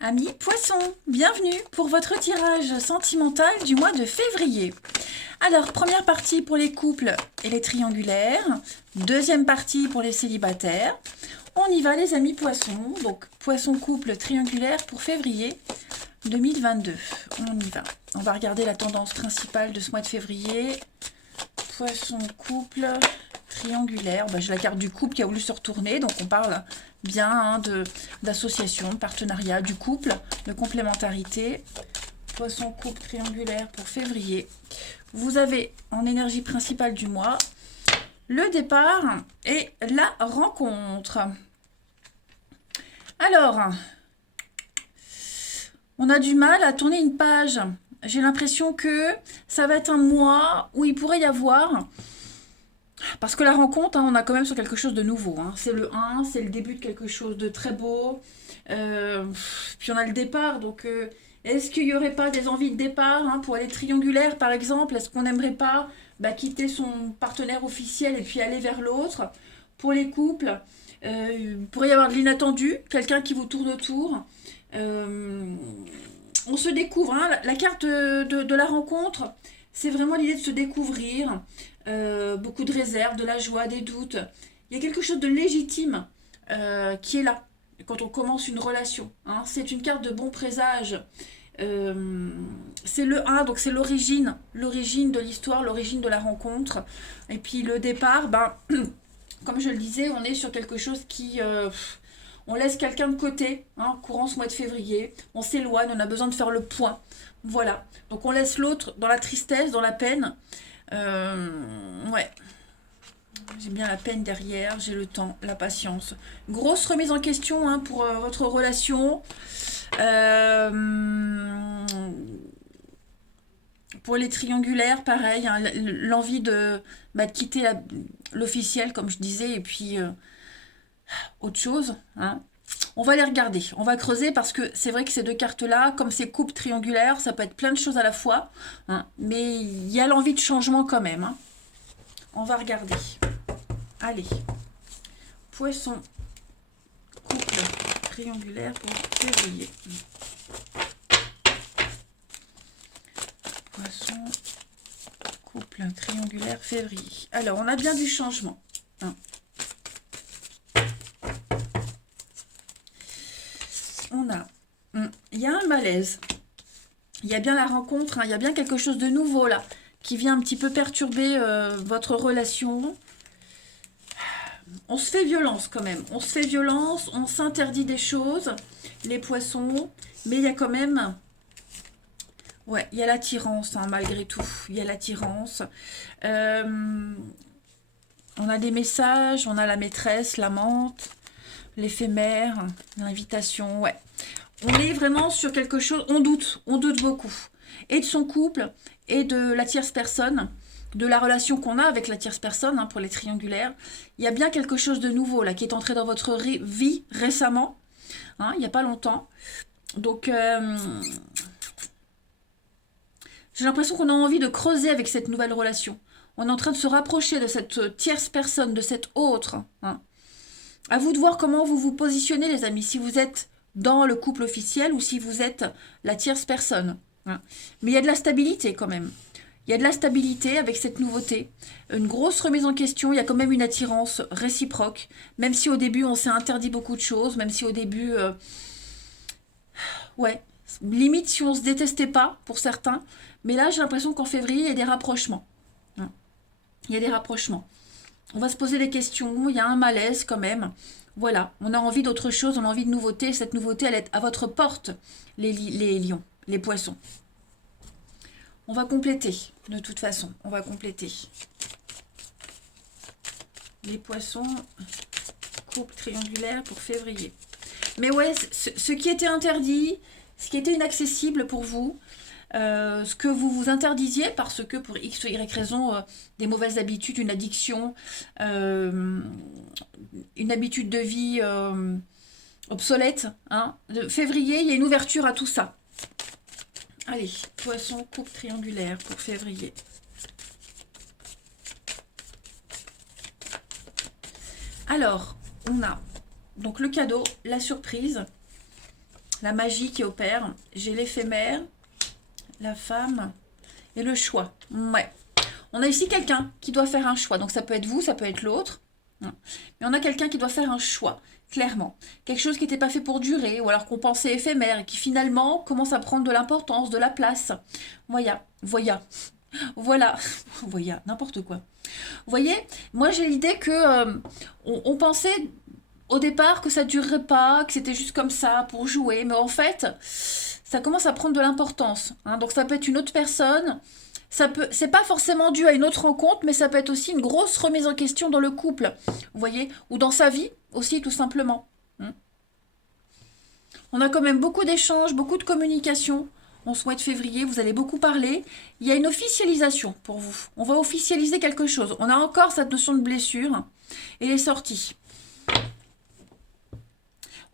Amis poissons, bienvenue pour votre tirage sentimental du mois de février. Alors, première partie pour les couples et les triangulaires, deuxième partie pour les célibataires. On y va les amis poissons, donc poisson couple triangulaire pour février 2022. On y va. On va regarder la tendance principale de ce mois de février. Poisson couple triangulaire. J'ai la carte du couple qui a voulu se retourner, donc on parle bien d'association, de partenariat, du couple, de complémentarité. Poisson couple triangulaire pour février. Vous avez en énergie principale du mois le départ et la rencontre. Alors, on a du mal à tourner une page. J'ai l'impression que ça va être un mois où il pourrait y avoir... Parce que la rencontre, on a quand même sur quelque chose de nouveau. C'est le 1, c'est le début de quelque chose de très beau. Puis on a le départ, donc est-ce qu'il n'y aurait pas des envies de départ pour aller triangulaire par exemple? Est-ce qu'on n'aimerait pas quitter son partenaire officiel et puis aller vers l'autre? Pour les couples, il pourrait y avoir de l'inattendu, quelqu'un qui vous tourne autour. On se découvre, la carte de la rencontre, c'est vraiment l'idée de se découvrir. Beaucoup de réserves, de la joie, des doutes. Il y a quelque chose de légitime qui est là quand on commence une relation. C'est une carte de bon présage. C'est le 1, donc c'est l'origine de l'histoire, l'origine de la rencontre. Et puis le départ, comme je le disais, on est sur quelque chose qui... on laisse quelqu'un de côté, courant ce mois de février. On s'éloigne, on a besoin de faire le point. Voilà. Donc on laisse l'autre dans la tristesse, dans la peine. Ouais. J'ai bien la peine derrière, j'ai le temps, la patience. Grosse remise en question pour votre relation. Pour les triangulaires, pareil, l'envie de quitter l'officiel, comme je disais, et puis autre chose. On va les regarder, on va creuser parce que c'est vrai que ces deux cartes-là, comme ces coupes triangulaires, ça peut être plein de choses à la fois, mais il y a l'envie de changement quand même. On va regarder. Allez, poisson, couple triangulaire pour février. Poisson, couple triangulaire février. Alors, on a bien du changement. On a, il y a un malaise, il y a bien la rencontre, il y a bien quelque chose de nouveau là, qui vient un petit peu perturber votre relation. On se fait violence quand même, on se fait violence, on s'interdit des choses, les poissons, mais il y a quand même... Ouais, il y a l'attirance, malgré tout, il y a l'attirance. On a des messages, on a la maîtresse, l'amante, l'éphémère, l'invitation, ouais. On est vraiment sur quelque chose, on doute beaucoup. Et de son couple, et de la tierce personne, de la relation qu'on a avec la tierce personne, pour les triangulaires. Il y a bien quelque chose de nouveau, là, qui est entré dans votre vie récemment, il n'y a pas longtemps. Donc, j'ai l'impression qu'on a envie de creuser avec cette nouvelle relation. On est en train de se rapprocher de cette tierce personne, de cette autre. À vous de voir comment vous vous positionnez, les amis, si vous êtes dans le couple officiel ou si vous êtes la tierce personne. Mais il y a de la stabilité quand même. Il y a de la stabilité avec cette nouveauté. Une grosse remise en question, il y a quand même une attirance réciproque. Même si au début on s'est interdit beaucoup de choses, même si au début... ouais, limite si on se détestait pas pour certains. Mais là j'ai l'impression qu'en février il y a des rapprochements. Il y a des rapprochements. On va se poser des questions, il y a un malaise quand même. Voilà, on a envie d'autre chose, on a envie de nouveauté. Cette nouveauté, elle est à votre porte, les lions, les poissons. On va compléter, de toute façon, on va compléter. Les poissons, couple triangulaire pour février. Mais ouais, ce qui était interdit, ce qui était inaccessible pour vous, ce que vous vous interdisiez parce que pour X ou Y raison, des mauvaises habitudes, une addiction, une habitude de vie obsolète. De février, il y a une ouverture à tout ça. Allez, poisson, couple triangulaire pour février. Alors, on a donc le cadeau, la surprise. la magie qui opère. J'ai l'éphémère, la femme et le choix. Ouais. On a ici quelqu'un qui doit faire un choix. Donc ça peut être vous, ça peut être l'autre. Mais on a quelqu'un qui doit faire un choix, clairement. Quelque chose qui n'était pas fait pour durer, ou alors qu'on pensait éphémère, et qui finalement commence à prendre de l'importance, de la place. Voilà. Voilà, n'importe quoi. Vous voyez, moi j'ai l'idée que on pensait au départ que ça durerait pas, que c'était juste comme ça pour jouer, mais en fait, ça commence à prendre de l'importance. Hein. Donc ça peut être une autre personne, c'est pas forcément dû à une autre rencontre, mais ça peut être aussi une grosse remise en question dans le couple, vous voyez, ou dans sa vie aussi, tout simplement. Hein. On a quand même beaucoup d'échanges, beaucoup de communication. En ce mois de février, vous allez beaucoup parler. Il y a une officialisation pour vous. On va officialiser quelque chose. On a encore cette notion de blessure et les sorties.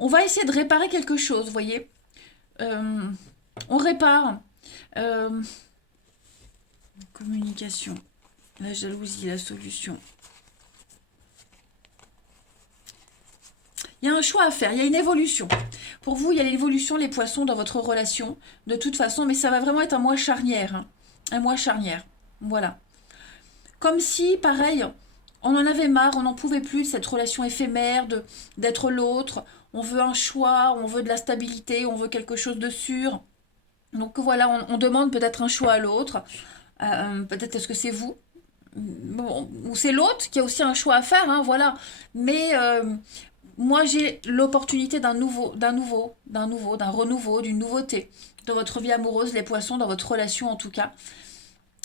On va essayer de réparer quelque chose, vous voyez. On répare. Communication. La jalousie, la solution. Il y a un choix à faire, il y a une évolution. Pour vous, il y a l'évolution, les poissons, dans votre relation, de toute façon, mais ça va vraiment être un mois charnière. Hein. Un mois charnière. Voilà. Comme si, pareil, on en avait marre, on n'en pouvait plus de cette relation éphémère, d'être l'autre. On veut un choix, on veut de la stabilité, on veut quelque chose de sûr. Donc voilà, on demande peut-être un choix à l'autre. Peut-être est-ce que c'est vous bon, ou c'est l'autre qui a aussi un choix à faire, hein, voilà. Mais moi, j'ai l'opportunité d'un renouveau, d'une nouveauté dans votre vie amoureuse, les poissons, dans votre relation en tout cas.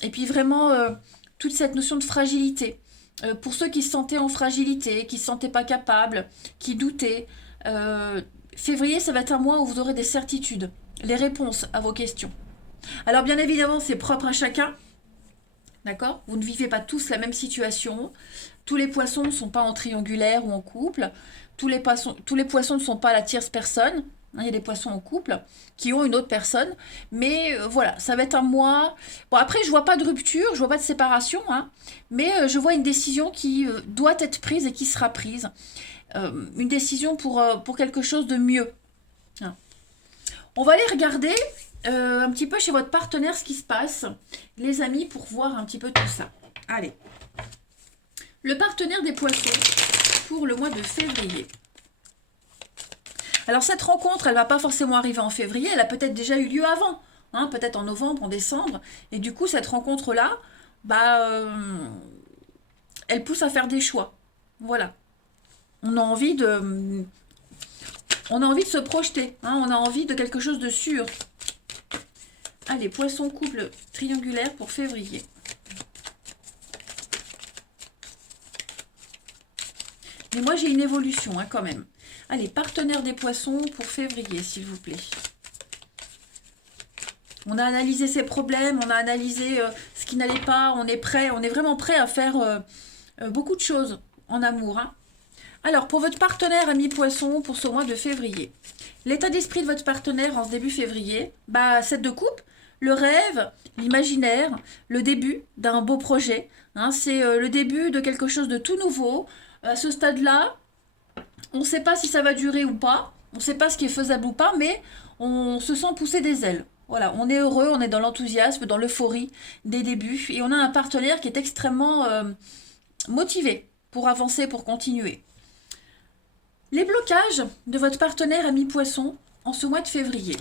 Et puis vraiment, toute cette notion de fragilité. Pour ceux qui se sentaient en fragilité, qui ne se sentaient pas capables, qui doutaient, février, ça va être un mois où vous aurez des certitudes, les réponses à vos questions. Alors bien évidemment, c'est propre à chacun. D'accord? Vous ne vivez pas tous la même situation. Tous les poissons ne sont pas en triangulaire ou en couple. Tous les poissons ne sont pas la tierce personne. Il y a des poissons en couple qui ont une autre personne. Mais voilà, ça va être un mois. Bon, après, je vois pas de rupture, je vois pas de séparation. Hein, mais je vois une décision qui doit être prise et qui sera prise. Une décision pour quelque chose de mieux. Hein. On va aller regarder un petit peu chez votre partenaire ce qui se passe, les amis, pour voir un petit peu tout ça. Allez. Le partenaire des poissons pour le mois de février. Alors cette rencontre, elle ne va pas forcément arriver en février, elle a peut-être déjà eu lieu avant, hein, peut-être en novembre, en décembre. Et du coup, cette rencontre-là, elle pousse à faire des choix. Voilà. On a envie de se projeter, hein, on a envie de quelque chose de sûr. Allez, poisson couple triangulaire pour février. Mais moi, j'ai une évolution, hein, quand même. Allez, partenaire des poissons pour février, s'il vous plaît. On a analysé ses problèmes, on a analysé ce qui n'allait pas, on est prêt, on est vraiment prêt à faire beaucoup de choses en amour. Hein. Alors, pour votre partenaire ami poisson pour ce mois de février, l'état d'esprit de votre partenaire en ce début février, 7 de coupe, le rêve, l'imaginaire, le début d'un beau projet. Hein, c'est le début de quelque chose de tout nouveau. À ce stade-là, on ne sait pas si ça va durer ou pas, on ne sait pas ce qui est faisable ou pas, mais on se sent pousser des ailes. Voilà, on est heureux, on est dans l'enthousiasme, dans l'euphorie des débuts, et on a un partenaire qui est extrêmement motivé pour avancer, pour continuer. Les blocages de votre partenaire ami poisson en ce mois de février.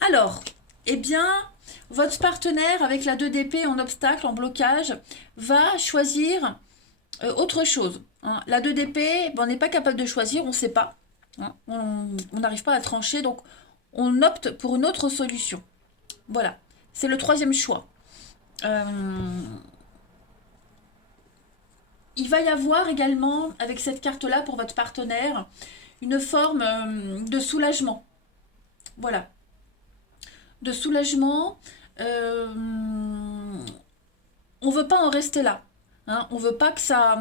Alors, eh bien, votre partenaire avec la 2 d'épée en obstacle, en blocage, va choisir autre chose. Hein. La 2 d'épée, on n'est pas capable de choisir, on ne sait pas. Hein. On n'arrive pas à trancher, donc on opte pour une autre solution. Voilà, c'est le 3e choix. Il va y avoir également, avec cette carte-là, pour votre partenaire, une forme de soulagement. Voilà. De soulagement. On ne veut pas en rester là. Hein. On ne veut pas que ça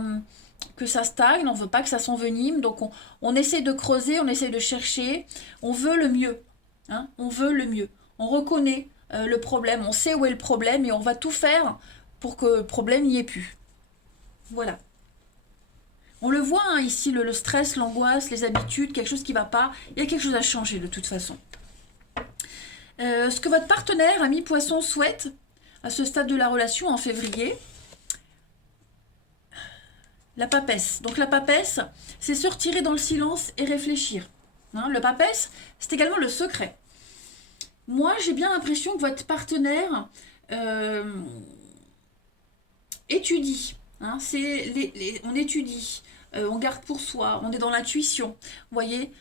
stagne, on ne veut pas que ça s'envenime. Donc on essaie de creuser, on essaie de chercher. On veut le mieux. Hein. On veut le mieux. On reconnaît le problème, on sait où est le problème et on va tout faire pour que le problème n'y ait plus. Voilà. On le voit hein, ici, le stress, l'angoisse, les habitudes, quelque chose qui ne va pas. Il y a quelque chose à changer de toute façon. Ce que votre partenaire, ami Poisson, souhaite à ce stade de la relation en février, la papesse. Donc la papesse, c'est se retirer dans le silence et réfléchir. Hein, le papesse, c'est également le secret. Moi, j'ai bien l'impression que votre partenaire étudie. Hein, on étudie, on garde pour soi, on est dans l'intuition. Vous voyez,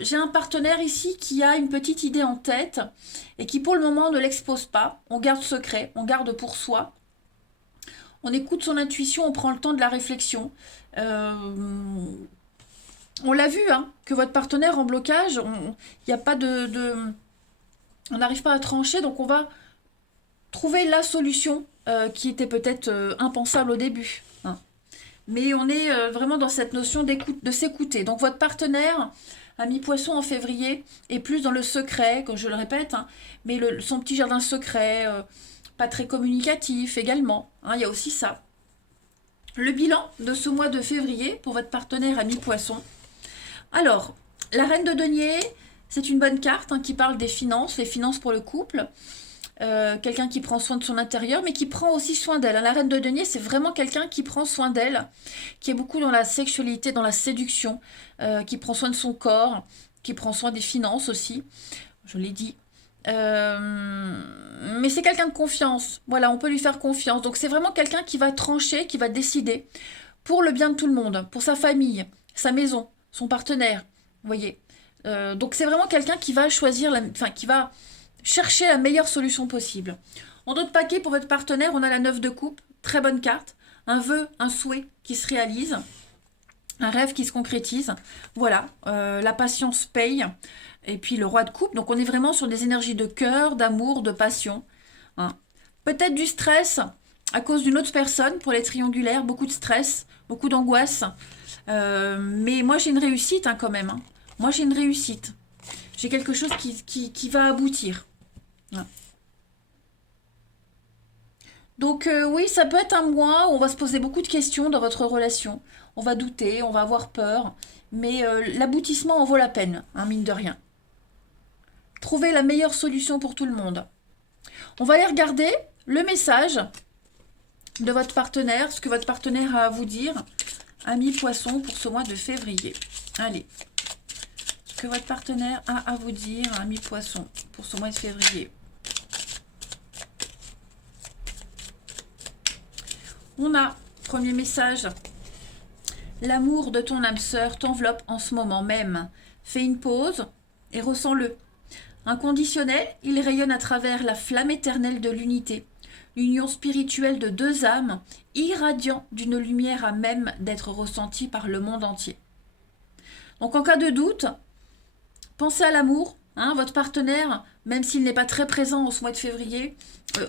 j'ai un partenaire ici qui a une petite idée en tête et qui pour le moment ne l'expose pas. On garde secret, on garde pour soi. On écoute son intuition, on prend le temps de la réflexion. On l'a vu, hein, que votre partenaire en blocage, il n'y a pas on n'arrive pas à trancher, donc on va trouver la solution qui était peut-être impensable au début. Hein. Mais on est vraiment dans cette notion d'écoute, de s'écouter. Donc votre partenaire, ami Poisson en février, est plus dans le secret, comme je le répète, hein, mais son petit jardin secret, pas très communicatif également. Hein, il y a aussi ça. Le bilan de ce mois de février pour votre partenaire ami Poisson. Alors, la reine de denier, c'est une bonne carte hein, qui parle des finances, les finances pour le couple. Quelqu'un qui prend soin de son intérieur, mais qui prend aussi soin d'elle. La reine de denier, c'est vraiment quelqu'un qui prend soin d'elle, qui est beaucoup dans la sexualité, dans la séduction, qui prend soin de son corps, qui prend soin des finances aussi, je l'ai dit. Mais c'est quelqu'un de confiance. Voilà, on peut lui faire confiance. Donc c'est vraiment quelqu'un qui va trancher, qui va décider pour le bien de tout le monde, pour sa famille, sa maison, son partenaire. Vous voyez. Donc c'est vraiment quelqu'un qui va choisir, qui va chercher la meilleure solution possible. En d'autres paquets, pour votre partenaire, on a la 9 de coupe. Très bonne carte. Un vœu, un souhait qui se réalise. Un rêve qui se concrétise. Voilà. La patience paye. Et puis le roi de coupe. Donc on est vraiment sur des énergies de cœur, d'amour, de passion. Hein. Peut-être du stress à cause d'une autre personne pour les triangulaires. Beaucoup de stress, beaucoup d'angoisse. Mais moi j'ai une réussite hein, quand même. Hein. Moi j'ai une réussite. J'ai quelque chose qui va aboutir. Donc oui, ça peut être un mois où on va se poser beaucoup de questions dans votre relation. On va douter, on va avoir peur, mais l'aboutissement en vaut la peine, hein, mine de rien. Trouver la meilleure solution pour tout le monde. On va aller regarder le message de votre partenaire, ce que votre partenaire a à vous dire, ami Poisson, pour ce mois de février. Allez, ce que votre partenaire a à vous dire, ami Poisson, pour ce mois de février. On a, premier message, l'amour de ton âme sœur t'enveloppe en ce moment même. Fais une pause et ressens-le. Inconditionnel, il rayonne à travers la flamme éternelle de l'unité. Union spirituelle de deux âmes, irradiant d'une lumière à même d'être ressentie par le monde entier. Donc en cas de doute, pensez à l'amour. Hein, votre partenaire, même s'il n'est pas très présent en ce mois de février,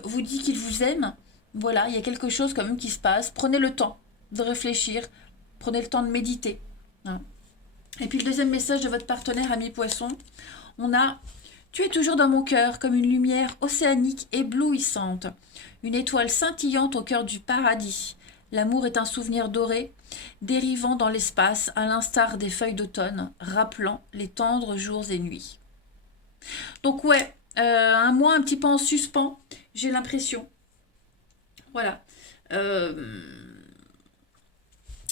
vous dit qu'il vous aime. Voilà, il y a quelque chose quand même qui se passe. Prenez le temps de réfléchir. Prenez le temps de méditer. Hein. Et puis le deuxième message de votre partenaire, ami Poisson, on a « Tu es toujours dans mon cœur comme une lumière océanique éblouissante, une étoile scintillante au cœur du paradis. L'amour est un souvenir doré, dérivant dans l'espace à l'instar des feuilles d'automne, rappelant les tendres jours et nuits. » Donc ouais, un mois un petit peu en suspens, j'ai l'impression. Voilà.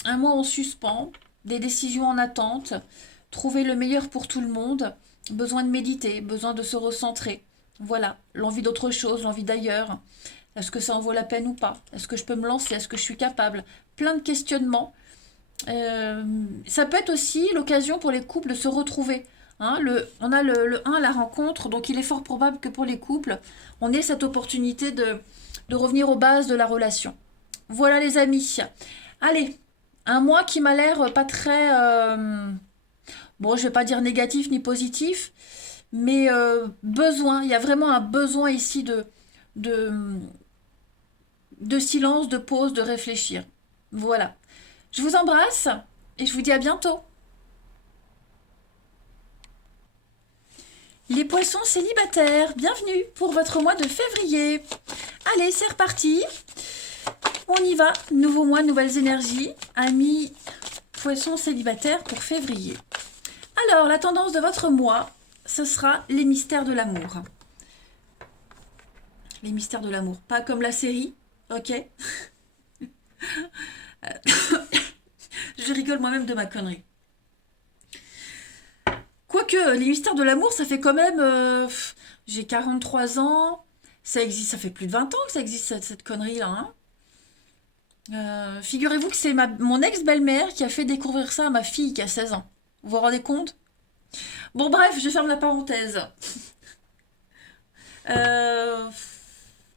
Un mois en suspens, des décisions en attente, trouver le meilleur pour tout le monde, besoin de méditer, besoin de se recentrer. Voilà, l'envie d'autre chose, l'envie d'ailleurs. Est-ce que ça en vaut la peine ou pas? Est-ce que je peux me lancer? Est-ce que je suis capable? Plein de questionnements. Ça peut être aussi l'occasion pour les couples de se retrouver. Hein, on a le 1, la rencontre, donc il est fort probable que pour les couples, on ait cette opportunité de revenir aux bases de la relation. Voilà les amis. Allez, un mois qui m'a l'air pas très... bon, je vais pas dire négatif ni positif, mais besoin. Il y a vraiment un besoin ici de silence, de pause, de réfléchir. Voilà. Je vous embrasse et je vous dis à bientôt. Les poissons célibataires, bienvenue pour votre mois de février. Allez, c'est reparti. On y va. Nouveau mois, nouvelles énergies. Amis Poisson célibataire pour février. Alors, la tendance de votre mois, ce sera les mystères de l'amour. Les mystères de l'amour. Pas comme la série, ok? Je rigole moi-même de ma connerie. Quoique, les mystères de l'amour, ça fait quand même... j'ai 43 ans. Ça existe, ça fait plus de 20 ans que ça existe, cette connerie-là. Hein. Figurez-vous que c'est mon ex-belle-mère qui a fait découvrir ça à ma fille qui a 16 ans. Vous vous rendez compte? Bon, bref, je ferme la parenthèse.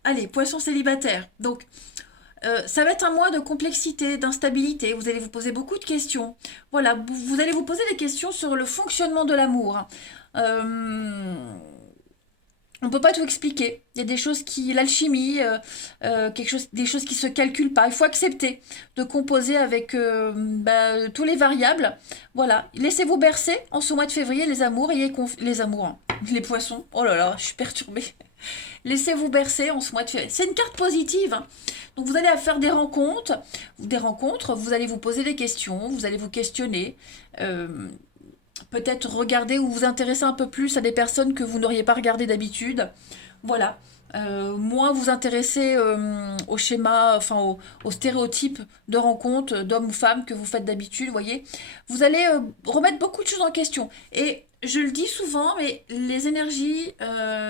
Allez, poisson célibataire. Donc, ça va être un mois de complexité, d'instabilité. Vous allez vous poser beaucoup de questions. Voilà, vous allez vous poser des questions sur le fonctionnement de l'amour. On ne peut pas tout expliquer. Il y a des choses qui, l'alchimie, des choses qui se calculent pas. Il faut accepter de composer avec tous les variables. Voilà, laissez-vous bercer en ce mois de février, les amours, les amours, hein. Les poissons. Oh là là, je suis perturbée. Laissez-vous bercer en ce mois de février. C'est une carte positive. Hein. Donc vous allez faire des rencontres, vous allez vous poser des questions, vous allez vous questionner. Peut-être regarder ou vous intéresser un peu plus à des personnes que vous n'auriez pas regardées d'habitude. Voilà. Moins vous intéresser au schéma, enfin au stéréotype de rencontre d'hommes ou femmes que vous faites d'habitude, vous voyez. Vous allez remettre beaucoup de choses en question. Et je le dis souvent, mais les énergies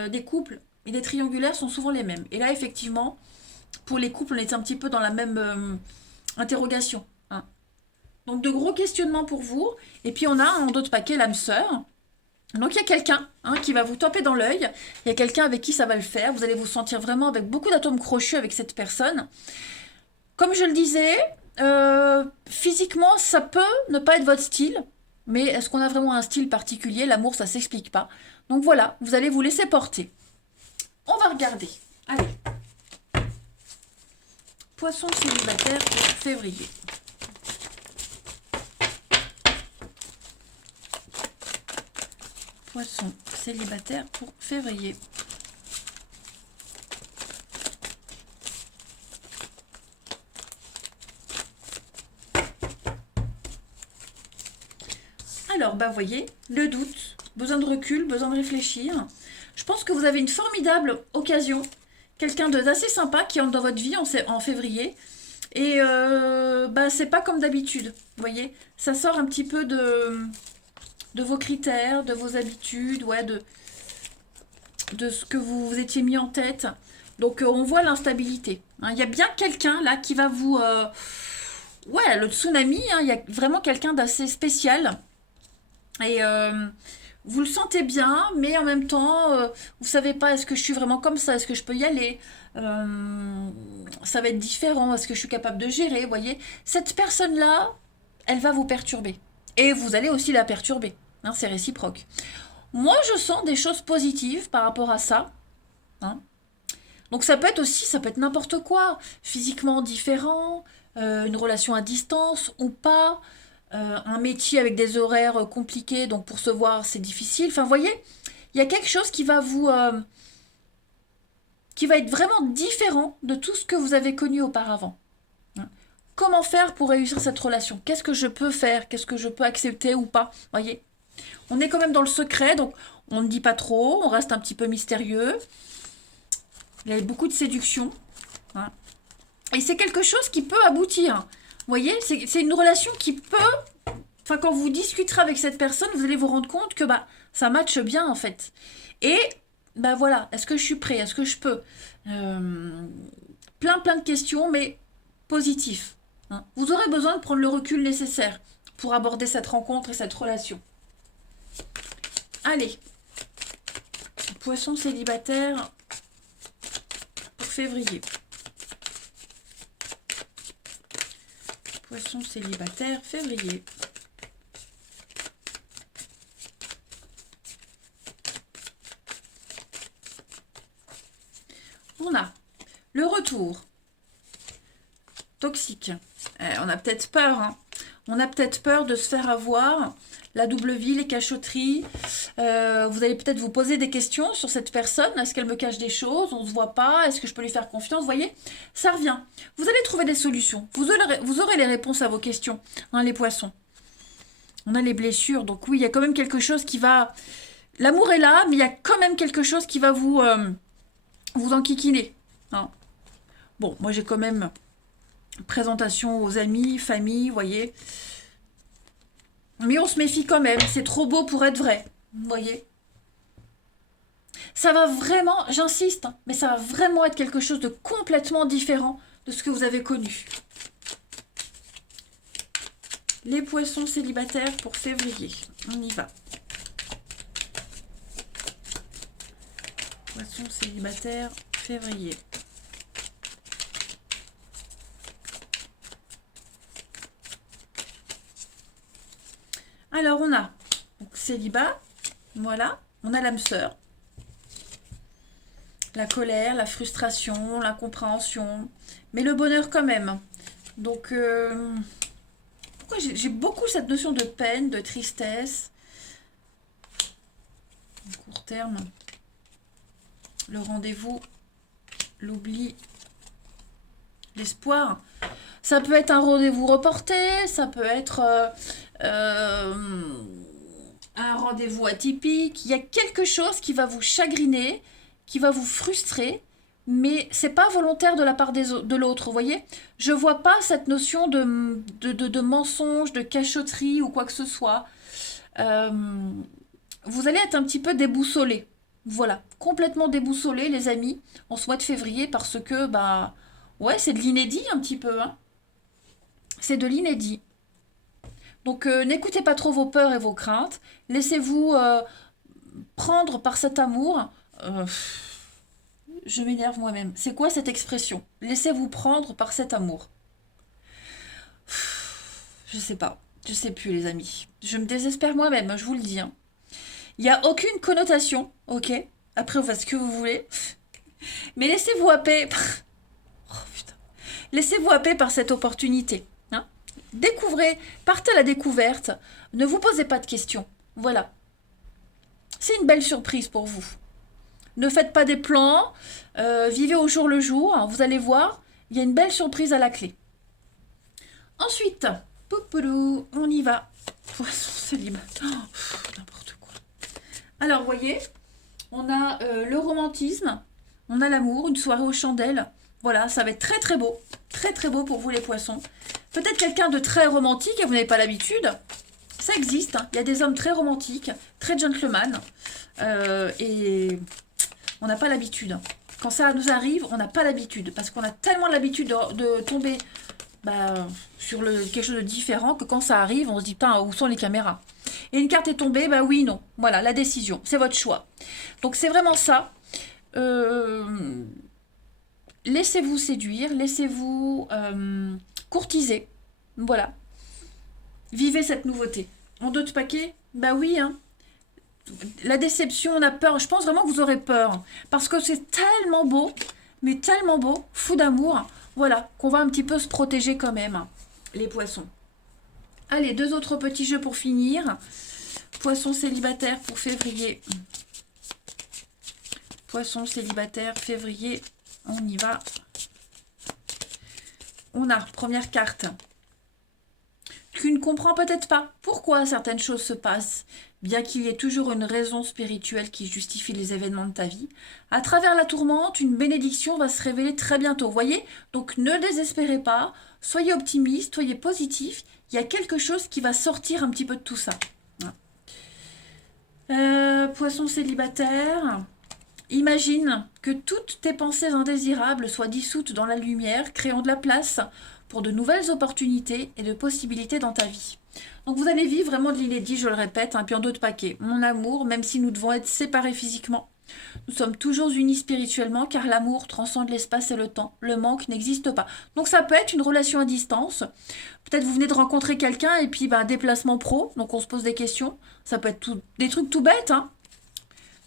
des couples et des triangulaires sont souvent les mêmes. Et là, effectivement, pour les couples, on est un petit peu dans la même interrogation. Hein. Donc de gros questionnements pour vous. Et puis on a un autre paquet, l'âme sœur. Donc il y a quelqu'un qui va vous taper dans l'œil. Il y a quelqu'un avec qui ça va le faire. Vous allez vous sentir vraiment avec beaucoup d'atomes crochus avec cette personne. Comme je le disais, physiquement, ça peut ne pas être votre style. Mais est-ce qu'on a vraiment un style particulier? L'amour, ça s'explique pas. Donc voilà, vous allez vous laisser porter. On va regarder. Allez. Poisson célibataire pour février. Poisson célibataire pour février. Alors, bah voyez, le doute, besoin de recul, besoin de réfléchir. Je pense que vous avez une formidable occasion. Quelqu'un d'assez sympa qui entre dans votre vie en février. Et c'est pas comme d'habitude, vous voyez. Ça sort un petit peu de vos critères, de vos habitudes, ouais, de ce que vous vous étiez mis en tête. Donc on voit l'instabilité. Hein. Il y a bien quelqu'un là qui va vous... ouais, le tsunami, hein, il y a vraiment quelqu'un d'assez spécial. Et vous le sentez bien, mais en même temps, vous savez pas, est-ce que je suis vraiment comme ça? Est-ce que je peux y aller? Ça va être différent. Est-ce que je suis capable de gérer? Vous voyez, cette personne-là, elle va vous perturber. Et vous allez aussi la perturber. Hein, c'est réciproque. Moi, je sens des choses positives par rapport à ça. Hein. Donc ça peut être n'importe quoi. Physiquement différent, une relation à distance ou pas, un métier avec des horaires compliqués, donc pour se voir, c'est difficile. Enfin, vous voyez, il y a quelque chose qui va qui va être vraiment différent de tout ce que vous avez connu auparavant. Comment faire pour réussir cette relation? Qu'est-ce que je peux faire? Qu'est-ce que je peux accepter ou pas? Voyez, on est quand même dans le secret, donc on ne dit pas trop, on reste un petit peu mystérieux. Il y a beaucoup de séduction. Hein. Et c'est quelque chose qui peut aboutir. Vous voyez, c'est une relation qui peut... Enfin, quand vous discuterez avec cette personne, vous allez vous rendre compte que ça matche bien, en fait. Et, voilà, est-ce que je suis prêt? Est-ce que je peux? Plein de questions, mais positifs. Hein. Vous aurez besoin de prendre le recul nécessaire pour aborder cette rencontre et cette relation. Allez. Poisson célibataire pour février. Poisson célibataire, février. On a le retour. Toxique. On a peut-être peur. Hein. On a peut-être peur de se faire avoir. La double vie, les cachotteries. Vous allez peut-être vous poser des questions sur cette personne. Est-ce qu'elle me cache des choses? On ne se voit pas. Est-ce que je peux lui faire confiance? Vous voyez, ça revient. Vous allez trouver des solutions. Vous aurez les réponses à vos questions, hein, les poissons. On a les blessures. Donc oui, il y a quand même quelque chose qui va... L'amour est là, mais il y a quand même quelque chose qui va vous enquiquiner. Hein. Bon, moi j'ai quand même présentation aux amis, famille, vous voyez. Mais on se méfie quand même. C'est trop beau pour être vrai. Vous voyez. Ça va vraiment, j'insiste, hein, mais ça va vraiment être quelque chose de complètement différent de ce que vous avez connu. Les poissons célibataires pour février. On y va. Poissons célibataires, février. Alors, on a donc, célibat, voilà. On a l'âme sœur. La colère, la frustration, l'incompréhension. Mais le bonheur quand même. Donc, pourquoi j'ai beaucoup cette notion de peine, de tristesse. Court terme. Le rendez-vous, l'oubli, l'espoir. Ça peut être un rendez-vous reporté, ça peut être un rendez-vous atypique. Il y a quelque chose qui va vous chagriner, qui va vous frustrer, mais c'est pas volontaire de la part de l'autre, vous voyez. Je vois pas cette notion de mensonge, de cachotterie ou quoi que ce soit. Vous allez être un petit peu déboussolé. Voilà, complètement déboussolé, les amis, en ce mois de février, parce que, bah, ouais, c'est de l'inédit un petit peu, hein. C'est de l'inédit. Donc, n'écoutez pas trop vos peurs et vos craintes. Laissez-vous prendre par cet amour. Je m'énerve moi-même. C'est quoi cette expression? Laissez-vous prendre par cet amour. Je sais pas. Je sais plus, les amis. Je me désespère moi-même, je vous le dis, hein. Il n'y a aucune connotation, ok? Après, vous faites ce que vous voulez. Mais laissez-vous happer. Oh, putain. Laissez-vous happer par cette opportunité. Hein. Découvrez, partez à la découverte. Ne vous posez pas de questions. Voilà. C'est une belle surprise pour vous. Ne faites pas des plans. Vivez au jour le jour. Vous allez voir, il y a une belle surprise à la clé. Ensuite, poupoulou, on y va. Poisson célibataire. Oh, n'importe quoi. Alors, vous voyez, on a le romantisme, on a l'amour, une soirée aux chandelles. Voilà, ça va être très très beau. Très très beau pour vous les poissons. Peut-être quelqu'un de très romantique et vous n'avez pas l'habitude. Ça existe, hein. Il y a des hommes très romantiques, très gentleman. Et on n'a pas l'habitude. Quand ça nous arrive, on n'a pas l'habitude. Parce qu'on a tellement l'habitude de tomber sur quelque chose de différent que quand ça arrive, on se dit, putain, où sont les caméras? Et une carte est tombée, bah oui, non. Voilà, la décision, c'est votre choix. Donc c'est vraiment ça. Laissez-vous séduire, laissez-vous courtiser. Voilà. Vivez cette nouveauté. En d'autres paquets, bah oui, hein. La déception, on a peur. Je pense vraiment que vous aurez peur. Parce que c'est tellement beau, mais tellement beau, fou d'amour. Voilà, qu'on va un petit peu se protéger quand même, les poissons. Allez, deux autres petits jeux pour finir. Poisson célibataire pour février. Poisson célibataire, février. On y va. On a, première carte. Tu ne comprends peut-être pas pourquoi certaines choses se passent, bien qu'il y ait toujours une raison spirituelle qui justifie les événements de ta vie. À travers la tourmente, une bénédiction va se révéler très bientôt, voyez? Donc ne désespérez pas, soyez optimiste, soyez positif. Il y a quelque chose qui va sortir un petit peu de tout ça. Poisson célibataire. Imagine que toutes tes pensées indésirables soient dissoutes dans la lumière, créant de la place pour de nouvelles opportunités et de possibilités dans ta vie. Donc vous allez vivre vraiment de l'inédit, je le répète, puis en d'autres paquets. Mon amour, même si nous devons être séparés physiquement, nous sommes toujours unis spirituellement, car l'amour transcende l'espace et le temps. Le manque n'existe pas. Donc ça peut être une relation à distance. Peut-être vous venez de rencontrer quelqu'un et puis déplacement pro, donc on se pose des questions. Ça peut être des trucs tout bêtes, hein.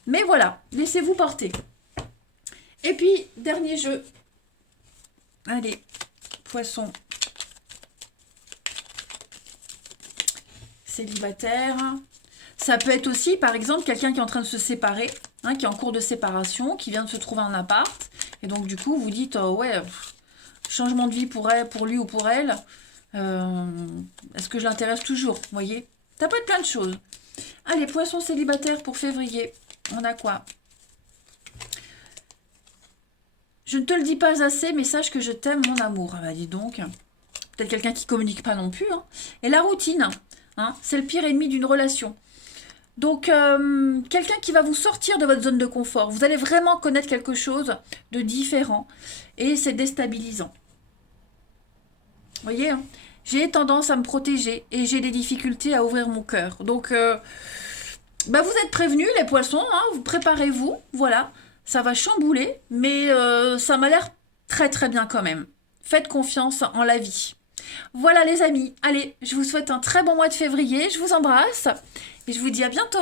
Mais voilà, laissez-vous porter. Et puis, dernier jeu. Allez, poisson. Célibataire. Ça peut être aussi, par exemple, quelqu'un qui est en train de se séparer, hein, qui est en cours de séparation, qui vient de se trouver un appart. Et donc, du coup, vous dites, ouais, changement de vie pour lui ou pour elle. Est-ce que je l'intéresse toujours, vous voyez? Ça peut être plein de choses. Allez, poisson célibataire pour février. On a quoi? Je ne te le dis pas assez, mais sache que je t'aime, mon amour. Ah bah dis donc. Peut-être quelqu'un qui communique pas non plus. Hein. Et la routine, hein, c'est le pire ennemi d'une relation. Donc, quelqu'un qui va vous sortir de votre zone de confort. Vous allez vraiment connaître quelque chose de différent. Et c'est déstabilisant. Vous voyez, hein, j'ai tendance à me protéger et j'ai des difficultés à ouvrir mon cœur. Donc, bah vous êtes prévenus, les poissons. Hein, vous préparez-vous. Voilà, ça va chambouler. Mais ça m'a l'air très très bien quand même. Faites confiance en la vie. Voilà les amis, allez, je vous souhaite un très bon mois de février, je vous embrasse et je vous dis à bientôt.